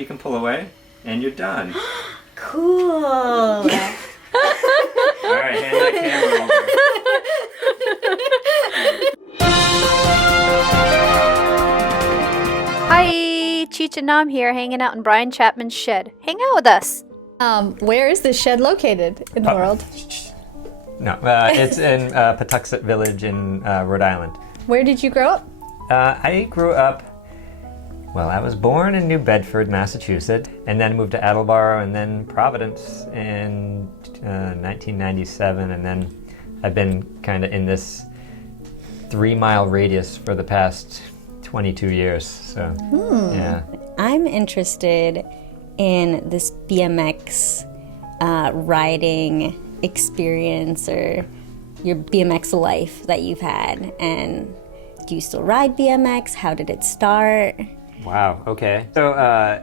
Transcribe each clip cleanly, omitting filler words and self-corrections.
You can pull away, and you're done. Cool. All right, hand that camera over. Hi, Cheech and Nam here, hanging out in Brian Chapman's shed. Hang out with us. Where is this shed located in the world? No, it's in Patuxent Village in Rhode Island. Where did you grow up? I grew up, I was born in New Bedford, Massachusetts, and then moved to Attleboro and then Providence in 1997, and then I've been kind of in this 3-mile radius for the past 22 years, so yeah. I'm interested in this BMX riding experience or your BMX life that you've had, and do you still ride BMX? How did it start? Wow, okay. So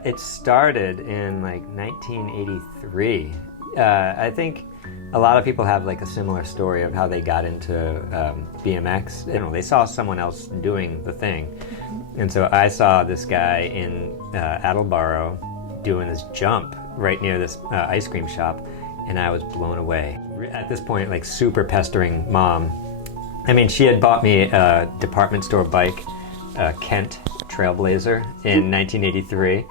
it started in like 1983. I think a lot of people have like a similar story of how they got into BMX. You know, they saw someone else doing the thing. And so I saw this guy in Attleboro doing this jump right near this ice cream shop, and I was blown away. At this point, like super pestering mom. I mean, she had bought me a department store bike, Kent Trailblazer in 1983.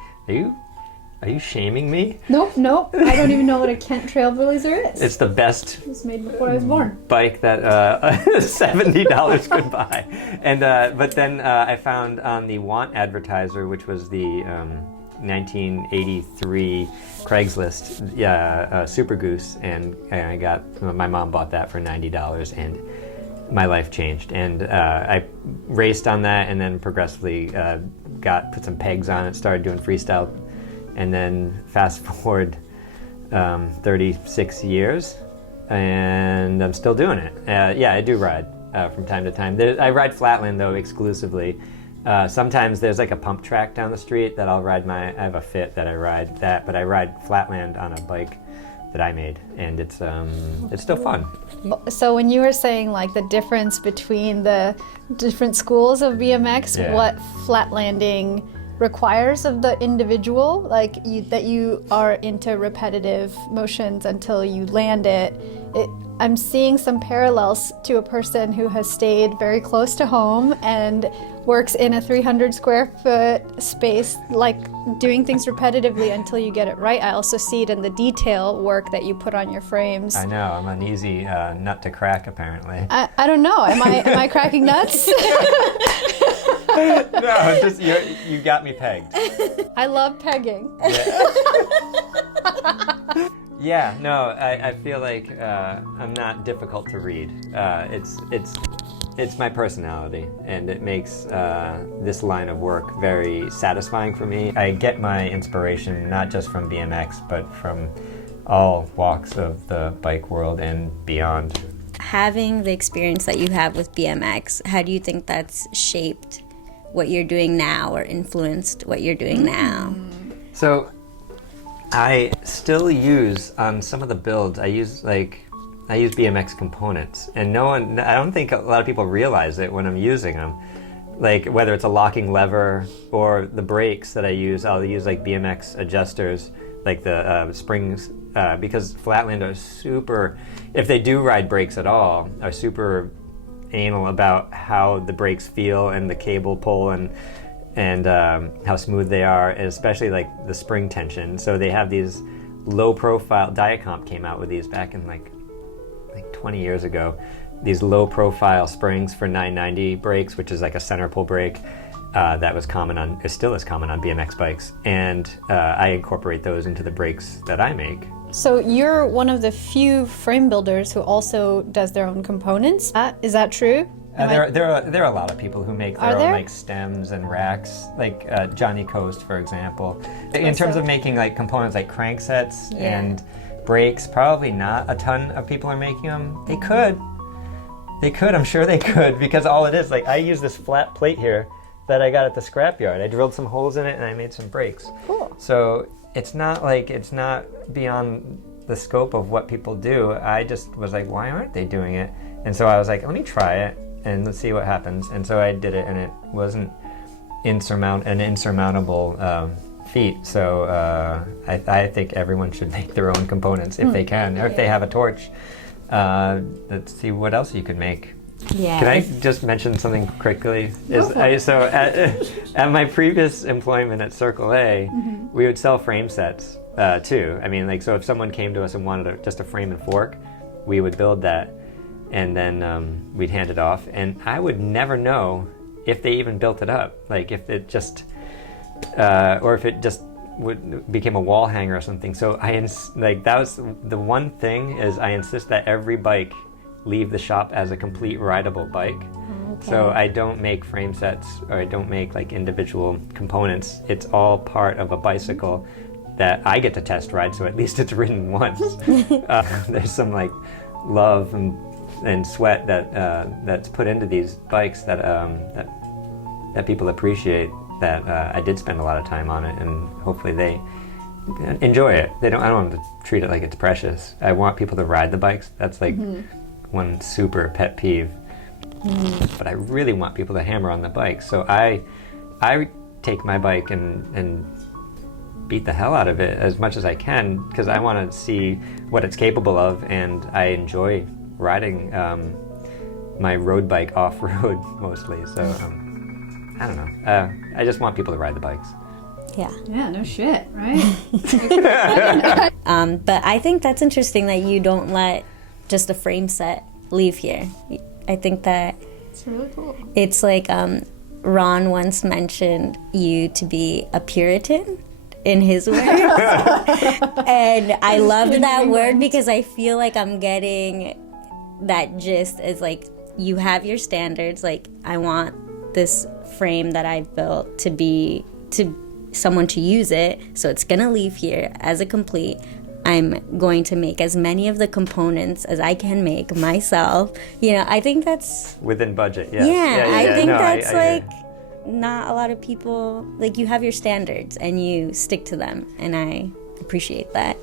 Are you shaming me? Nope. I don't even know what a Kent Trailblazer is. It's the best. It was made before I was born. Bike that $70 could buy. And but then I found on the Want advertiser, which was the 1983 Craigslist, Super Goose, and my mom bought that for $90, and my life changed. And I raced on that, and then progressively put some pegs on it, started doing freestyle, and then fast forward 36 years, and I'm still doing it. Yeah, I do ride from time to time. I ride flatland though exclusively. Sometimes there's like a pump track down the street that I'll ride I have a Fit that I ride that, but I ride flatland on a bike that I made, and it's still fun. So when you were saying like the difference between the different schools of BMX, what flatlanding requires of the individual, like that you are into repetitive motions until you land it, I'm seeing some parallels to a person who has stayed very close to home and works in a 300 square foot space, like doing things repetitively until you get it right. I also see it in the detail work that you put on your frames. I know, I'm an easy nut to crack apparently. I don't know, am I cracking nuts? No, just you got me pegged. I love pegging. Yeah, no, I feel like I'm not difficult to read. It's my personality, and it makes this line of work very satisfying for me. I get my inspiration not just from BMX, but from all walks of the bike world and beyond. Having the experience that you have with BMX, how do you think that's shaped what you're doing now or influenced what you're doing now? So I still use, on some of the builds, I use BMX components, and I don't think a lot of people realize it when I'm using them. Like whether it's a locking lever or the brakes that I use, I'll use like BMX adjusters, like the springs, because Flatland are super, if they do ride brakes at all, are super anal about how the brakes feel and the cable pull and how smooth they are, and especially like the spring tension. So they have these low profile, Diacomp came out with these back in like 20 years ago, these low profile springs for 990 brakes, which is like a center pull brake that was still is common on BMX bikes. And I incorporate those into the brakes that I make. So you're one of the few frame builders who also does their own components. Is that true? There are a lot of people who make their Are own there? like stems and racks, like Johnny Coast, for example. In terms of making like components like cranksets and brakes, probably not a ton of people are making them. They could, I'm sure they could, because all it is, like I use this flat plate here that I got at the scrapyard. I drilled some holes in it and I made some brakes. Cool. So it's not beyond the scope of what people do. I just was like, why aren't they doing it? And so I was like, let me try it and let's see what happens. And so I did it, and it wasn't an insurmountable feat. So I think everyone should make their own components if they can, or if they have a torch. Let's see what else you can make. Yeah. Can I just mention something quickly? At my previous employment at Circle A, we would sell frame sets too. I mean, like, so if someone came to us and wanted just a frame and fork, we would build that, and then we'd hand it off. And I would never know if they even built it up, like if it just, or if it just became a wall hanger or something. So that was the one thing, is I insist that every bike leave the shop as a complete rideable bike. Okay. So I don't make frame sets, or I don't make like individual components. It's all part of a bicycle that I get to test ride, so at least it's ridden once. There's some like love and sweat that's put into these bikes that people appreciate, that I did spend a lot of time on it, and hopefully they enjoy it. I don't want them to treat it like it's precious. I want people to ride the bikes. That's like one super pet peeve. But I really want people to hammer on the bike. So I take my bike and beat the hell out of it as much as I can, because I want to see what it's capable of, and I enjoy riding my road bike off-road mostly. So I don't know. I just want people to ride the bikes. Yeah. Yeah, no shit, right? But I think that's interesting that you don't let just a frame set leave here. I think that It's really cool. it's like Ron once mentioned you to be a Puritan in his words. And I loved that word, because I feel like I'm getting that gist, is like, you have your standards, like, I want this frame that I've built to someone to use it, so it's gonna leave here as a complete. I'm going to make as many of the components as I can make myself. You know, I think that's Within budget, yes. I think No, that's I like not a lot of people, like, you have your standards and you stick to them, and I appreciate that.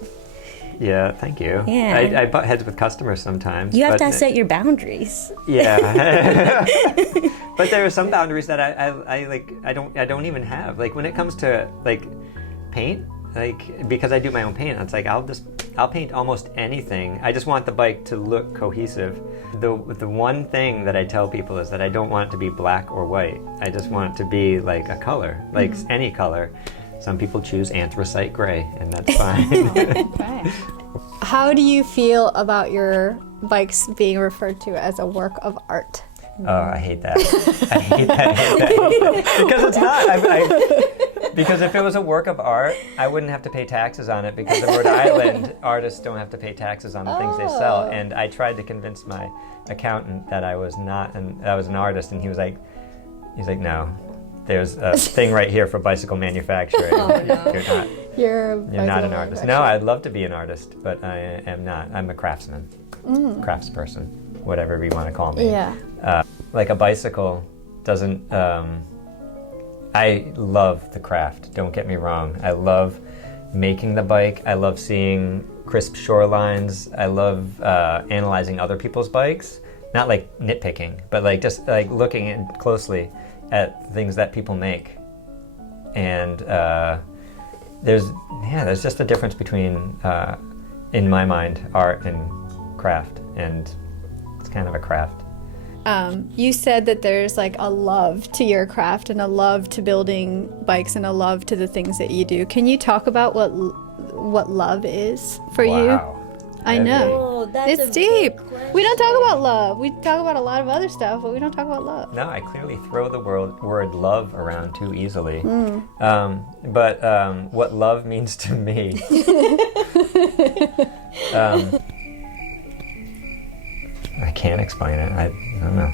Yeah, thank you. Yeah. I butt heads with customers sometimes. You have but to set your boundaries. Yeah. But there are some boundaries that I don't even have. Like when it comes to like paint, like because I do my own paint, it's like I'll paint almost anything. I just want the bike to look cohesive. The one thing that I tell people is that I don't want it to be black or white. I just want it to be like a color, like any color. Some people choose anthracite gray, and that's fine. Okay. How do you feel about your bikes being referred to as a work of art? Oh, I hate that. I hate that. Because it's not. Because if it was a work of art, I wouldn't have to pay taxes on it, because in Rhode Island, artists don't have to pay taxes on the things they sell. And I tried to convince my accountant that I was an artist, and he's like, no. There's a thing right here for bicycle manufacturing. You're not an artist. No, I'd love to be an artist, but I am not. I'm a craftsman, craftsperson, whatever you want to call me. Yeah. Like a bicycle doesn't. I love the craft. Don't get me wrong. I love making the bike. I love seeing crisp shorelines. I love analyzing other people's bikes. Not like nitpicking, but like just like looking closely at things that people make. And there's just a difference between, in my mind, art and craft, and it's kind of a craft. You said that there's like a love to your craft and a love to building bikes and a love to the things that you do. Can you talk about what love is for you? I know. Oh, that's It's deep. We don't talk about love. We talk about a lot of other stuff, but we don't talk about love. No, I clearly throw the word love around too easily. But what love means to me. I can't explain it. I don't know.